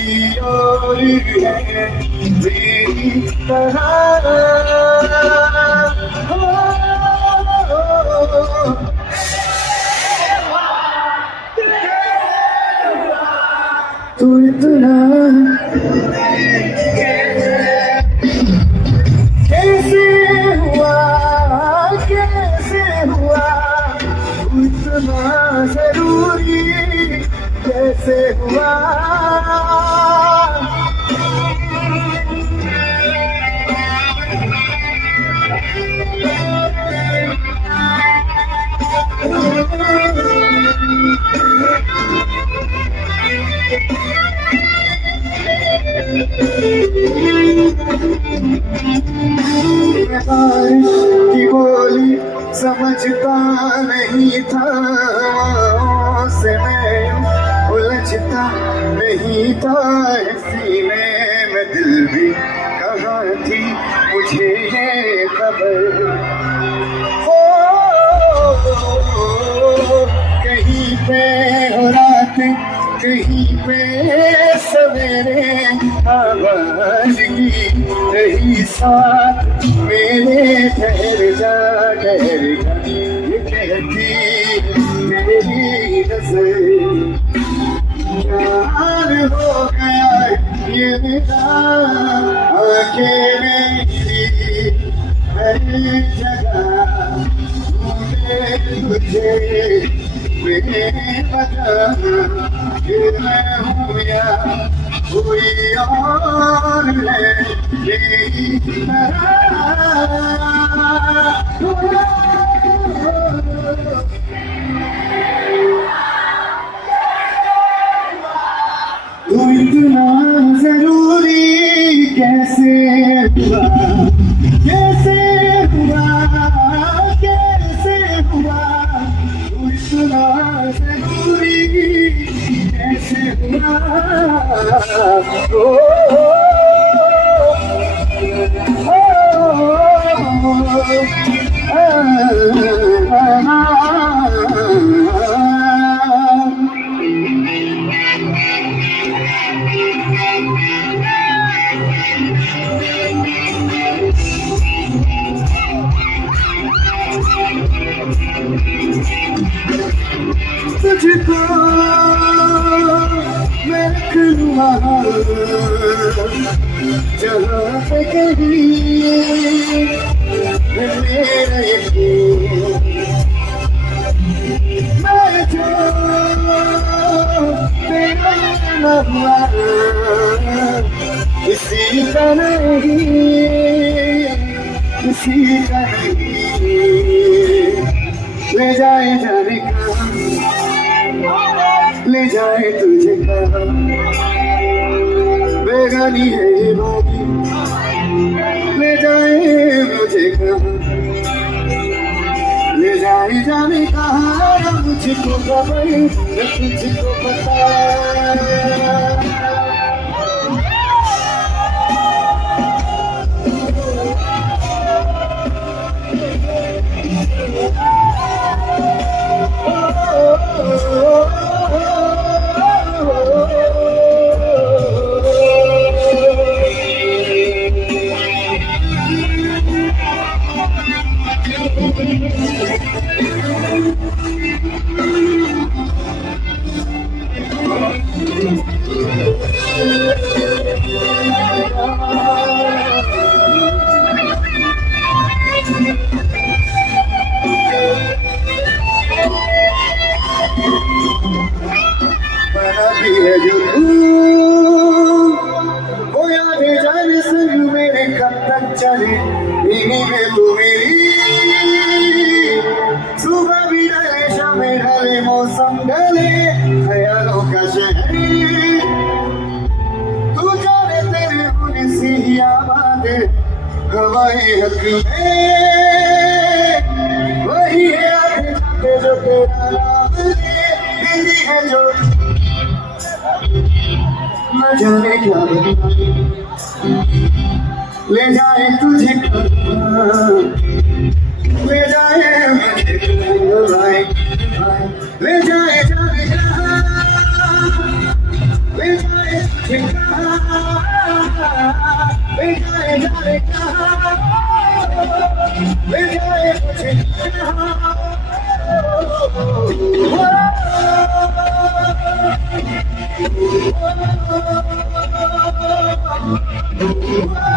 कोई और है मेरी तरह। तू इतना कैसे हुआ, कैसे हुआ, तू इतना जरूरी कैसे हुआ। बारिश की बोली समझता नहीं था, से मैं उलझता नहीं था, सीने में दिल भी कहाँ थी मुझे ये खबर। कहीं पे हो रात, कहीं पे सवेरे, आवाज़गी रही साथ मेरे। ठहर जा ये कहती मेरी नज़र। प्यार हो गया ये मेरा, आंखें मेरी हर जगह तुझे मेरे पता कि मैं हूँ या कोई और है यही तरह। तू इतना जरूरी कैसे हुआ, कैसे हुआ, कैसे हुआ, तू इतना जरूरी कैसे हुआ। तुझको मैं रख लूँगा जहाँ पे कहीं मेरा यकीन। मैं जो तेरा न हुआ किसी का नहीं, किसी का नहीं। ले जाए जाने का, ले जाए तुझे कहाँ, बेगानी है ये बागी, ले जाए मुझे कहाँ, ले जाए जाने कहाँ। मुझको खबर तुझको पता। है जो वो यादें जाने संग मेरे कब तक चले। इन्हीं में तू मेरी सुबह भी ढले शाम ढले मौसम ढले ख्यालों का शहर। तू जाने तेरे होने से ही आबाद हवाएं हक में वही है आगे जाते जो तेरा नाम तेरी है जो न जाने क्या ले जाए तुझे ले जाए मुझे ले जाए जाने ले जाए तुझे जाए जाए कहाँ, मिल जाए मुझे कहाँ। Oh,